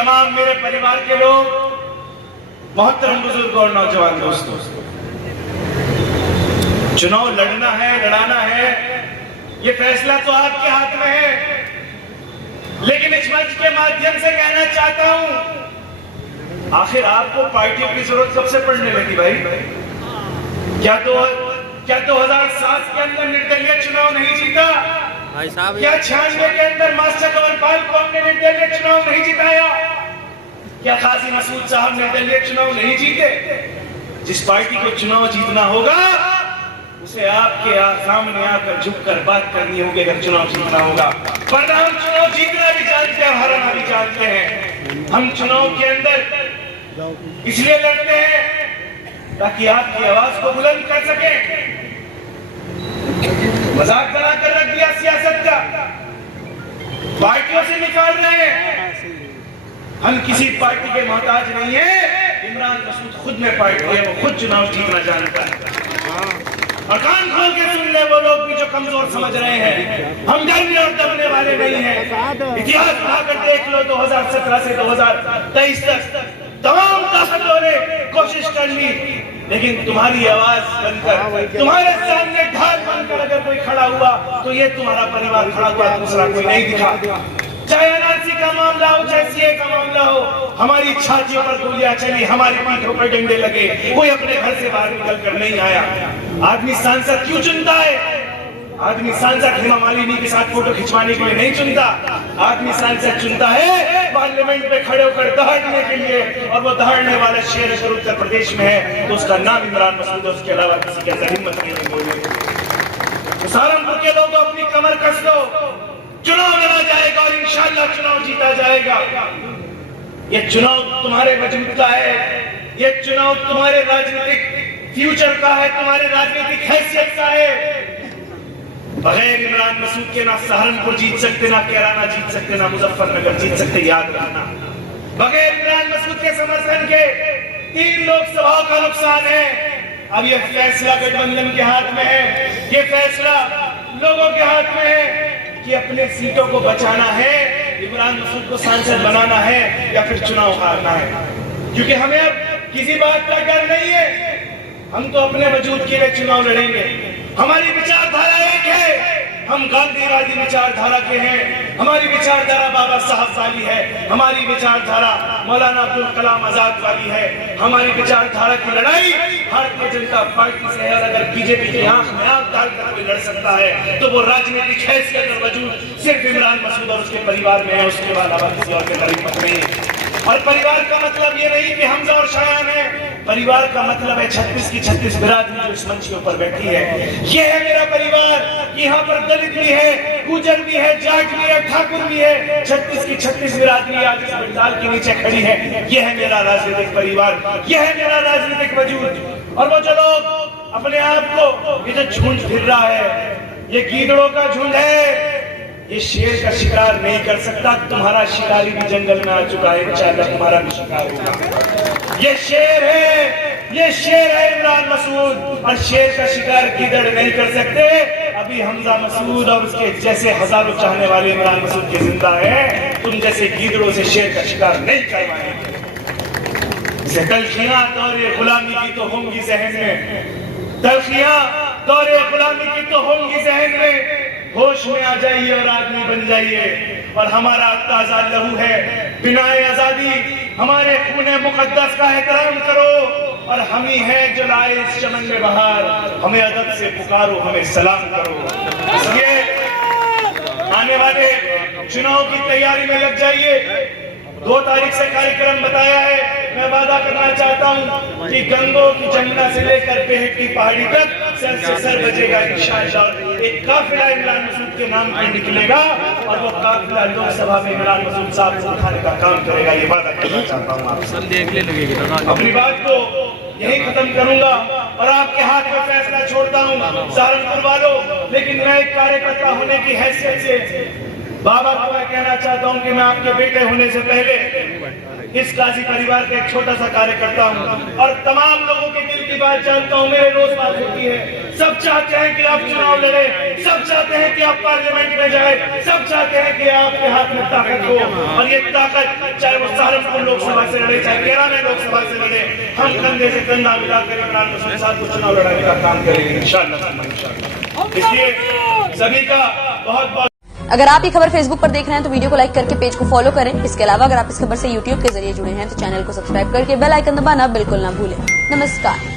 तमाम मेरे परिवार के लोग, मोहतरम बुजुर्ग और नौजवान दोस्तों, चुनाव लड़ना है, लड़ाना है, ये फैसला तो आपके हाथ में है। लेकिन इस मंच के माध्यम से कहना चाहता हूं, आखिर आपको पार्टियों की जरूरत कब से पड़ने लगी भाई? क्या 2007 के अंदर निर्दलीय चुनाव नहीं जीता? क्या 96 के अंदर मास्टर कंवरपाल को हमने निर्दलीय चुनाव नहीं जिताया? क्या काजी मसूद साहब निर्दलीय चुनाव नहीं जीते? जिस पार्टी को चुनाव जीतना होगा उसे आपके सामने आकर झुककर बात करनी होगी अगर चुनाव जीतना होगा। वरना हम चुनाव जीतना भी जानते हैं, हारना भी जानते हैं। हम चुनाव के अंदर इसलिए लड़ते हैं ताकि आपकी आवाज को बुलंद कर सके। मजाक बनाकर रख दिया सियासत का, पार्टियों से निकाल रहे हैं। हम किसी पार्टी के मोहताज नहीं है। इमरान मसूद खुद में पार्टी है, वो खुद चुनाव जीतना जानता है। और कान खोल के सुन ले वो लोग भी जो कमजोर समझ रहे हैं, हम डरने और दबने वाले नहीं हैं। इतिहास उठाकर देख लो, 2017 से 2023 तक तमाम ताकतों ने कोशिश कर ली, लेकिन तुम्हारी आवाज बनकर, तुम्हारे सामने ढाल बनकर अगर कोई खड़ा हुआ तो ये तुम्हारा परिवार खड़ा हुआ, दूसरा कोई नहीं दिखा। चाहे एनआरसी का मामला हो, चाहे सीए का मामला हो, हमारी छातियों पर गोलियां चली, हमारी पीठों पर डंडे लगे, कोई अपने घर से बाहर निकल कर नहीं आया। आदमी सांसद क्यों चुनता है? आदमी सांसद हेमा मालिनी के साथ फोटो खिंचवाने के लिए नहीं चुनता। आदमी सांसद चुनता है पार्लियामेंट में खड़े होकर दहाड़ने के लिए, और वो दहाड़ने वाला शेर अगर उत्तर प्रदेश में है तो उसका नाम इमरान मसूद है, उसके अलावा किसी के अंदर हिम्मत नहीं बोले। सहारनपुर के लोग अपनी कमर कस लो, चुनाव लड़ा जाएगा और इंशाअल्लाह चुनाव जीता जाएगा। ये चुनाव तुम्हारे वजूद का है, ये चुनाव तुम्हारे राजनीतिक फ्यूचर का है, तुम्हारे राजनीतिक हैसियत का है। बगैर इमरान मसूद के ना सहारनपुर जीत सकते, ना कैराना जीत सकते, ना मुजफ्फरनगर जीत सकते, याद रखना। बगैर इमरान मसूद के समर्थन के 3 लोकसभाओं का नुकसान है। अब ये फैसला गठबंधन के हाथ में है, ये फैसला लोगों के हाथ में है कि अपने सीटों को बचाना है, इमरान मसूद को सांसद बनाना है या फिर चुनाव हारना है। क्योंकि हमें अब किसी बात का डर नहीं है, हम तो अपने वजूद के लिए चुनाव लड़ेंगे। हमारी विचारधारा एक है, हम गांधीवादी विचारधारा के हैं। हमारी विचारधारा बाबा साहब वाली है, हमारी विचारधारा मौलाना अब्दुल कलाम आजाद वाली है। हमारी विचारधारा की लड़ाई भारतीय जनता पार्टी से है। और अगर बीजेपी की आंख में आंख डालकर कोई लड़ सकता है तो वो राजनीतिक हैसियत और वजूद सिर्फ इमरान मसूद और उसके परिवार में है, उसके बाद आवाज किसी और के करीब नहीं है। और परिवार का मतलब ये नहीं कि हमजा और शायान है, परिवार का मतलब है 36 की 36 बिरादरी जो इस मंच के ऊपर बैठी है। ये है मेरा परिवार। यहाँ पर दलित भी है, गुजर भी है, जाट भी है, ठाकुर भी है, 36 की 36 बिरादरी आज इस पंडाल के नीचे खड़ी है। ये है मेरा राजनीतिक परिवार, ये है मेरा राजनीतिक वजूद। और वो जो लोग अपने आप को, ये जो झुंड फिर रहा है, ये गीदड़ों का झुंड है, ये शेर का शिकार नहीं कर सकता। तुम्हारा शिकारी भी जंगल में आ चुका है, इंशाअल्लाह तुम्हारा भी शिकार होगा। ये शेर है, ये शेर है इमरान मसूद, और शेर का शिकार गीदड़ नहीं कर सकते। अभी हमजा मसूद और उसके जैसे हजारों चाहने वाले इमरान मसूद के जिंदा हैं, तुम जैसे गीदड़ों से शेर का शिकार नहीं करवाएंगे। तलखियां दौरे गुलामी की तो होंगी जहन में, तलखियां दौरे गुलामी की तो होंगी जहन में। होश में आ जाइए और आदमी बन जाइए। और हमारा ताजा लहू है बिनाए आजादी, हमारे खूने मुकद्दस का एहतराम करो। और हम ही हैं जो लाए इस चमन में बहार, हमें अदब से पुकारो, हमें सलाम करो। इसलिए आने वाले चुनाव की तैयारी में लग जाइए। 2 तारीख से कार्यक्रम बताया है। मैं वादा करना चाहता हूं कि गंगों की जमुना से लेकर पेहट की पहाड़ी तक सर से सर बजेगा इंशाअल्लाह। एक काफिला इमरान मसूद के नाम पर निकलेगा और वो काफिला लोकसभा में इमरान मसूद साहब को उठाने का काम करेगा। ये वादा करना चाहता हूँ आपसे। अपनी बात को यही खत्म करूंगा और आपके हाथ में फैसला छोड़ता हूँ सहारनपुर वालों। लेकिन मैं एक कार्यकर्ता होने की हैसियत से बाबा को मैं कहना चाहता हूँ कि मैं आपके बेटे होने से पहले इस काजी परिवार का एक छोटा सा कार्यकर्ता हूँ और तमाम लोगों के दिल की बात जानता हूँ। मेरे रोज बात होती है, सब चाहते हैं कि आप चुनाव लड़े, सब चाहते हैं कि आप पार्लियामेंट में जाए, सब चाहते हैं कि आपके हाथ में ताकत हो। और ये ताकत चाहे वो सहारनपुर लोकसभा से लड़े, चाहे केराना लोकसभा से लड़े, हम कंधे से कंधा मिलाकर इमरान मसूद साहब को चुनाव लड़ाने का काम करेंगे इंशाअल्लाह। इसलिए सभी का बहुत बहुत। अगर आप ये खबर फेसबुक पर देख रहे हैं तो वीडियो को लाइक करके पेज को फॉलो करें। इसके अलावा अगर आप इस खबर से यूट्यूब के जरिए जुड़े हैं तो चैनल को सब्सक्राइब करके बेल आइकन दबाना बिल्कुल ना भूलें। नमस्कार।